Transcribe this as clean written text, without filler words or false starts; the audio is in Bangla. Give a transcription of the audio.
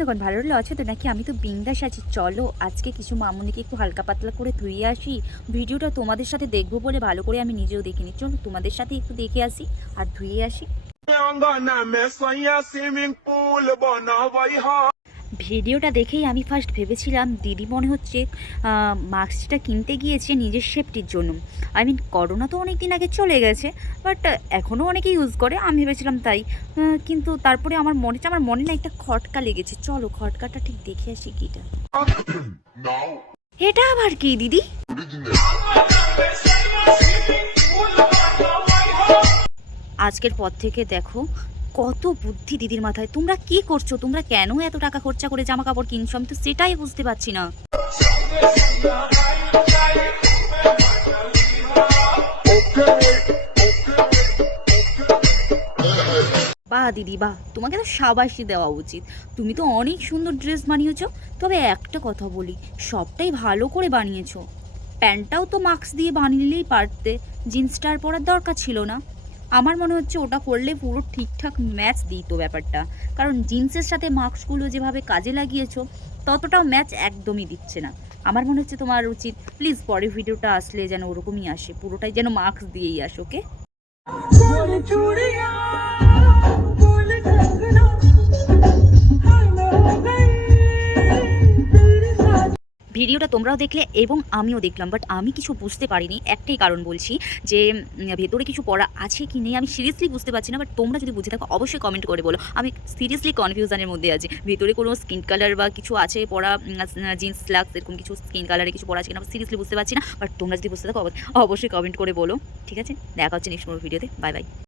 বন্ধুগণ, ভালো আছো তো নাকি? আমি তো বিন্দাস আছি। চলো আজকে কিছু মামুনিকে একটু হালকা পাতলা করে ধুয়ে আসি। ভিডিওটা তোমাদের সাথে দেখবো বলে ভালো করে আমি নিজেও দেখিনি। চলো তোমাদের সাথে একটু দেখে আসি আর ধুয়ে আসি। ভিডিওটা দেখেই আমি ফার্স্ট ভেবেছিলাম দিদি মনে হচ্ছে মাস্কটা কিনতে গিয়েছে নিজের সেফটির জন্য। আই মিন করোনা তো অনেক দিন আগে চলে গেছে, বাট এখনও অনেকে ইউজ করে, আমি ভেবেছিলাম তাই। কিন্তু তারপরে আমার মনে না একটা খটকা লেগেছে। চলো খটকাটা ঠিক দেখে আসি কিটা। এটা আবার কি দিদি? আজকের পর থেকে দেখো কত বুদ্ধি দিদির মাথায়। তোমরা কি করছো? তোমরা কেন এত টাকা খরচা করে জামা কাপড় কিনছো? আমি তো সেটাই বুঝতে পারছি না। বাহ দিদি বাহ, তোমাকে তো সাবাসি দেওয়া উচিত। তুমি তো অনেক সুন্দর ড্রেস বানিয়েছো। তবে একটা কথা বলি, সবটাই ভালো করে বানিয়েছো। প্যান্টটাও তো মাস্ক দিয়ে বানিয়েলেই পারতে, জিন্সটার পরার দরকার ছিল না। আমার মনে হচ্ছে ওটা করলে পুরো ঠিকঠাক ম্যাচ দিত ব্যাপারটা। কারণ জিন্সের সাথে মাস্কগুলো যেভাবে কাজে লাগিয়েছো ততটাও ম্যাচ একদমই দিচ্ছে না। আমার মনে হচ্ছে তোমার উচিত প্লিজ পরের ভিডিওটা আসলে যেন ওরকমই আসে, পুরোটাই যেন মাস্ক দিয়েই আসো। ওকে? ভিডিওটা তোমরাও দেখলে এবং আমিও দেখলাম, বাট আমি কিছু বুঝতে পারিনি। একটাই কারণ বলছি যে ভেতরে কিছু পড়া আছে কি নেই আমি সিরিয়াসলি বুঝতে পারছি না। বাট তোমরা যদি বুঝে থাকো অবশ্যই কমেন্ট করে বলো। আমি সিরিয়াসলি কনফিউশনের মধ্যে আছি, ভেতরে কোনো স্কিন কালার বা কিছু আছে পড়া, জিন্স স্ল্যাক্স এরকম কিছু স্কিন কালারে কিছু পড়া আছে কিনা সিরিয়াসলি বুঝতে পারছি না। বাট তোমরা যদি বুঝতে থাকো অবশ্যই কমেন্ট করে বলো। ঠিক আছে, দেখা হচ্ছে নেক্সট ভিডিওতে। Bye bye.